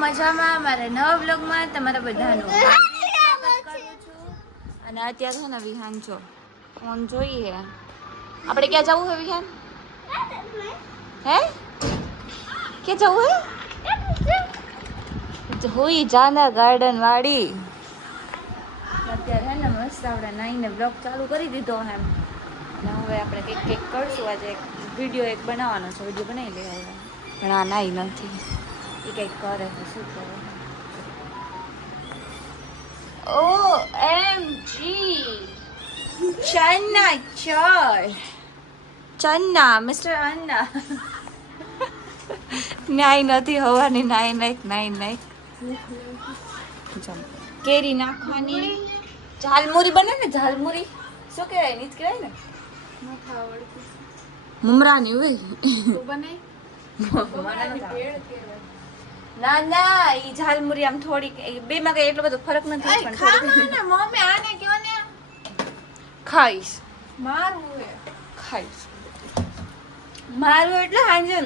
મજામાં મારા નવા બ્લોગમાં તમારા બધાનું સ્વાગત કરું છું. અને અત્યારે છે ને વિહાન છો ફોન જોઈએ. આપણે ક્યાં જવું છે વિહાન? હે ક્યાં જવું હે? હોઈ જાના ગાર્ડન વાળી. અત્યારે હે ને મસ્ત આપણે નાઈને બ્લોગ ચાલુ કરી દીધો એમ. અને હવે આપણે કંઈક કરશું. આજે વિડીયો એક બનાવવાનો છે. વિડીયો બનાવી લઈએ હવે. પણ આ નાઈ નથી એ કંઈક કરે છે. શું કરે? OMG ચન્ના ચર ચન્ના મિસ્ટર અન્ના નાઈ નથી હવાની. નાઈ કેરી નાખવાની. ઝાલમુરી બને ને ઝાલમુરી. શું કહેવાય? નીચ કહેવાય ને મમરાની હોય. ના ઈ ઝાલમુરી આમ થોડીક બે માં કઈ એટલો બધો ફરક નથી પણ મમ્મી આને કયો ને ખાઈશ મારું એટલે હાંજે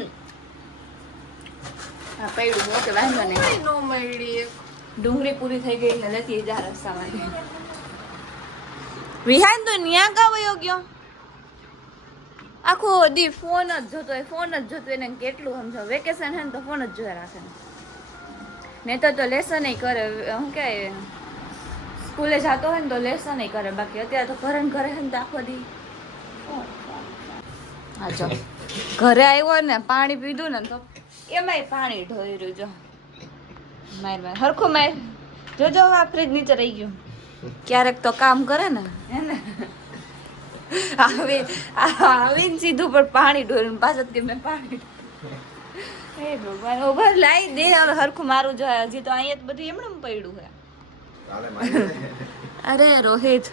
હા પૈડું ઓકે વાંધો નહીં. નો મળી ડુંગળી પૂરી થઈ ગઈ એટલે લેતી જા રસ્તામાંથી. વિહાન તો ન્યા કા વયો ગયો? આખો દી ફોન જ જોતો એને કેટલું સમજો. વેકેશન હે ને તો ફોન જ જોયા રાખે ને તો લેસન કરે. શું કે સ્કૂલે જતો હોય ને તો લેસન કરે. બાકી અત્યારે તો ઘરે ઘરે હે ને તો આખો દી. હા જો ઘરે આવ્યો ને પાણી પીધું ને તો એમાંય પાણી ઢોઈ રહ્યું. જો માર હરખું માર જોજો આ ફ્રીજ નીચે રહી ગયું. ક્યારેક તો કામ કરે ને હે ને આવીને સીધું પણ પાણી ઢોળ્યું પાછળ કે મેં પાણી હે ભગવાન ઉભર લાઈ દે હવે હરખું મારું જો. હજી તો અહીંયા જ બધું એમણે પડ્યું છે. અરે રોહિત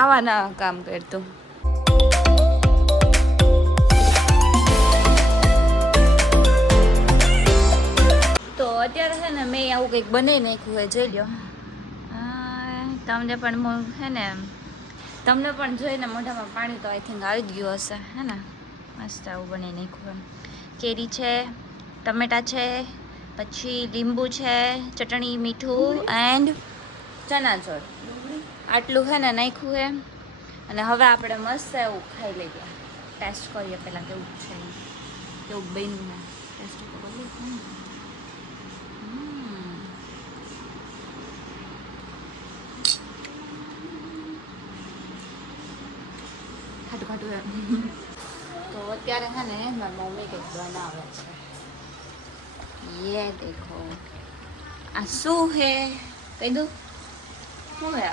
આવા ના કામ કરતો. તો અત્યારે છે ને મેં આવું કંઈક બનાવી નાખ્યું હોય. જોઈ લો તમને પણ હે ને તમને પણ જોઈને મોઢામાં પાણી તો આઈ થિંક આવી જ ગયું હશે હે ને. મસ્ત આવું બની નાખ્યું. કેરી છે, ટમેટા છે, પછી લીંબુ છે, ચટણી, મીઠું એન્ડ ચણા ચોળ. આટલું છે ને નાખ્યું છે. અને હવે આપણે મસ્ત એવું ખાઈ લઈએ. ટેસ્ટ કરીએ પહેલાં કેવું છે કેવું બન્યું ને ટેસ્ટ કરીએ. ખાટું તો અત્યારે છે ને મારી મમ્મી કંઈક બનાવે છે. યે દેખો આ શું હે કહી દઉં શું હે?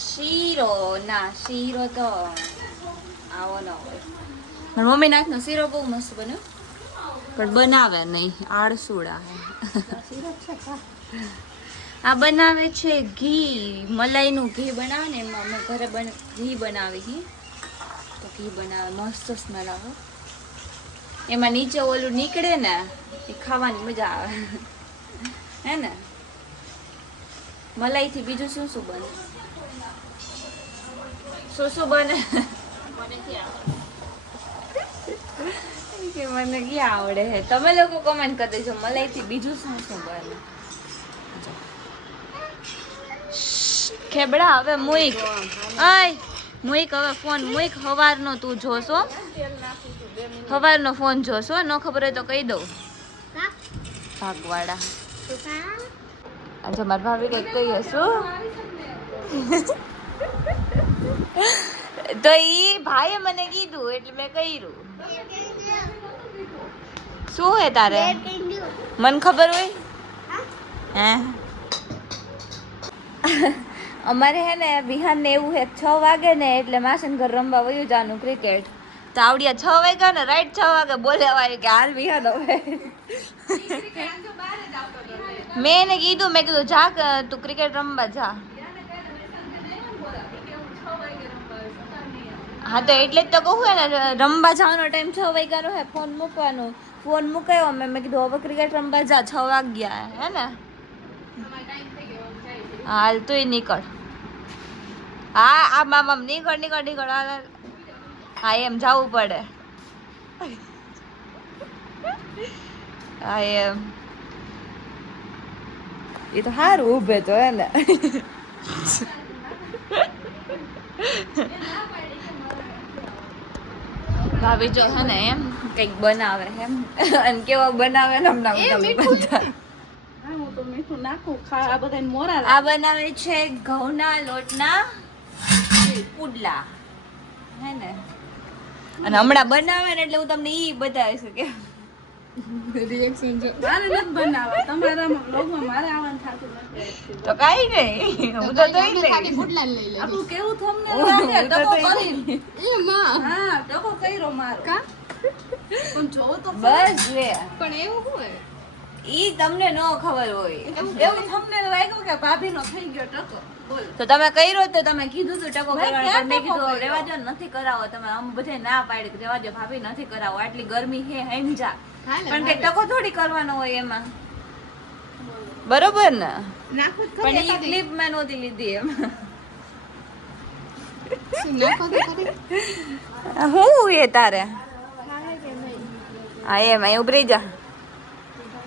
શીરો. ના શીરો તો આવો ન હોય. મારી મમ્મી નાખનો શીરો બહુ મસ્ત બન્યો પણ બનાવે નહીં. આળસુડા હે. આ બનાવે છે ઘી. મલાઈનું ઘી બનાવે ને એમાં અમે ઘરે ઘી બનાવી. ઘી બનાવે મસ્ત સ્મેલ આવે. એમાં નીચે ઓલું નીકળે ને એ ખાવાની મજા આવે હે ને. મલાઈથી બીજું શું શું બને? શું બને? મને ક્યાં આવડે હે. તમે લોકો કમેન્ટ કરી દેજો મલાઈથી બીજું શું શું બને. ખેબડા હવે મુઈક હવે ફોન મુઈક. હવારનો તું જોશો, હવારનો ફોન જોશો. ન ખબર હોય તો કહી દઉં. ભાગવાડા આજે મારા ભાભી કંઈક કહીએ શું તો ઈ ભાઈએ મને કીધું એટલે મેં કર્યું. શું હે તારે? મને ખબર હોય હે. અમારે હે ને વિહાન ને એવું હે 6 વાગે ને એટલે માસન ઘર રમવા વયું જવાનું ક્રિકેટ. તો આવડિયા 6 વાગ્યા ને રાઈટ 6 વાગે બોલાવાય કે હાલ વિહાન હવે. મેં એને કીધું મેં કીધું જા તું ક્રિકેટ રમવા જા. હા તો એટલે જ તો કહું હે ને રમવા જવાનો ટાઈમ 6 વાગ્યાનો હે. ફોન મૂકવાનો. ફોન મુકાયો મેં કીધું હવે ક્રિકેટ રમવા જા 6 વાગ્યા હે ને. હાલ તું નીકળ. હા આ મામા નીકળ. હા એમ જવું પડે. આ એ તો સારું ઊભે તો હે ને ભાભી જો હે ને એમ કંઈક બનાવે એમ અને કેવો બનાવે ને હમણાં આ બનાવે છે ઘઉંના લોટના પુડલા હે ને અને હમણાં બનાવે ને એટલે હું તમને ઈ બતાવીશ કે રિએક્શન જો મારે નથી બનાવવા તમારામાં વ્લોગમાં મારે આવવાનું થાતું નથી તો કાઈ નહીં હું તો જોઈ લે ખાલી પુડલા લઈ લે આપણું કેવું થંબનેલ રાખે ટકો કરી એ માં હા ટકો કર્યો મારો કા પણ જોવો તો બસ લે પણ એવું હોય ઈ તમને ન ખબર હોય એવું થંબનેલ રાખ્યું કે ભાભીનો થઈ ગયો ટકો બોલ તો તમે કર્યો તો તમે કીધું તો ટકો કરવાનો મેં કીધું રેવા દો નથી કરાવો તમે આમ બધે ના પાડી રેવા દો ભાભી નથી કરાવો આટલી ગરમી હે હેમજા પણ કે ટકો થોડી કરવાનો હોય એમાં બરોબર ને પણ ઈ ક્લિપ મેં નહોતી લીધી એમ હું એ તારે હા એમ અહીં ઉભરી જા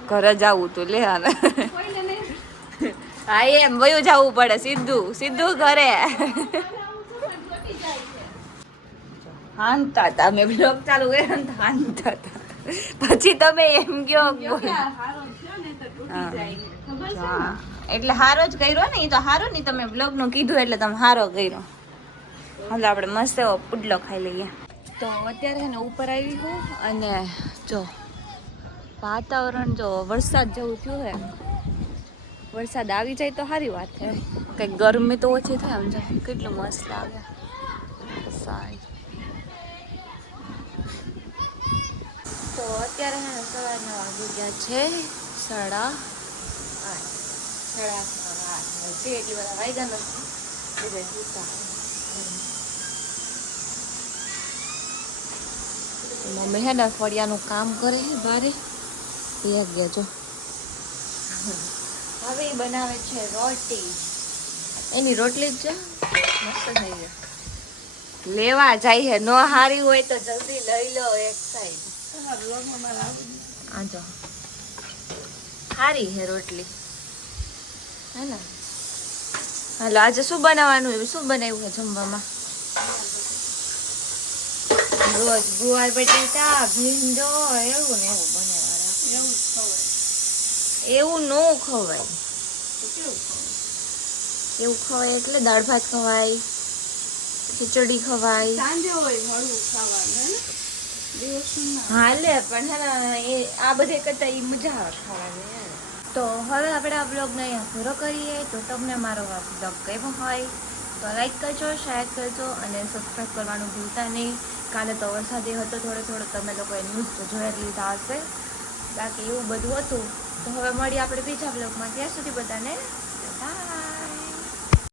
ઘરે જાવું તું લે હા એમ વયું જવું પડે સીધું ઘરે હાંતા હતા મેં બ્લોગ ચાલુ કર્યો ને હાંતા હતા પછી તમે એમ કયો એટલે હારો જ કર્યો ને એ તો હારો નહીં તમે બ્લોગ નું કીધું એટલે તમે હારો કર્યો હાલો આપણે મસ્ત એવો પુડલો ખાઈ લઈએ તો અત્યારે છે ને ઉપર આવી હું અને જો વાતાવરણ જો વરસાદ જેવું થયું હે વરસાદ આવી જાય તો સારી વાત છે કંઈક ગરમી તો ઓછી થાય આમ જો કેટલું મસ્ત લાગે સારી તો અત્યારે છે ને સવારના વાગી ગયા છે 8:30 હજી એટલી બધા વાગ્યા નથી મમ્મી હે ને ફળિયાનું કામ કરે છે બારે ગયા જો હવે બનાવે છે રોટી એની રોટલી જ છે મસ્ત થઈ ગઈ લેવા જાય છે નો હારી હોય તો જલ્દી લઈ લો એક સાઈડ આ જો હારી છે રોટલી હે ને હાલો આજે શું બનાવવાનું શું બનાવ્યું છે જમવામાં રોજ ગુવાર બટેટા ભીંડો એવું ને એવું બનાવવાનું એવું ન ખવાય એવું ખવાય એટલે દાળ ભાત ખવાય ખીચડી ખવાય સાંજે હોય હળવું ખાવાનું હાલે પણ હે ને એ આ બધે કરતા એ મજા આવે ખાવાની તો હવે આપણે આ બ્લોગને અહીંયા પૂરો કરીએ તો તમને મારો આ બ્લોગ ગમ્યો હોય તો લાઈક કરજો શેર કરજો અને સબસ્ક્રાઈબ કરવાનું ભૂલતા નહીં કાલે તો વરસાદ હતો થોડો તમે લોકોએ ન્યૂઝ તો જોઈ જ લીધા હશે બાકી એવું બધું હતું તો હવે મળીએ આપણે બીજા બ્લોગમાં ત્યાં સુધી બધાને બાય.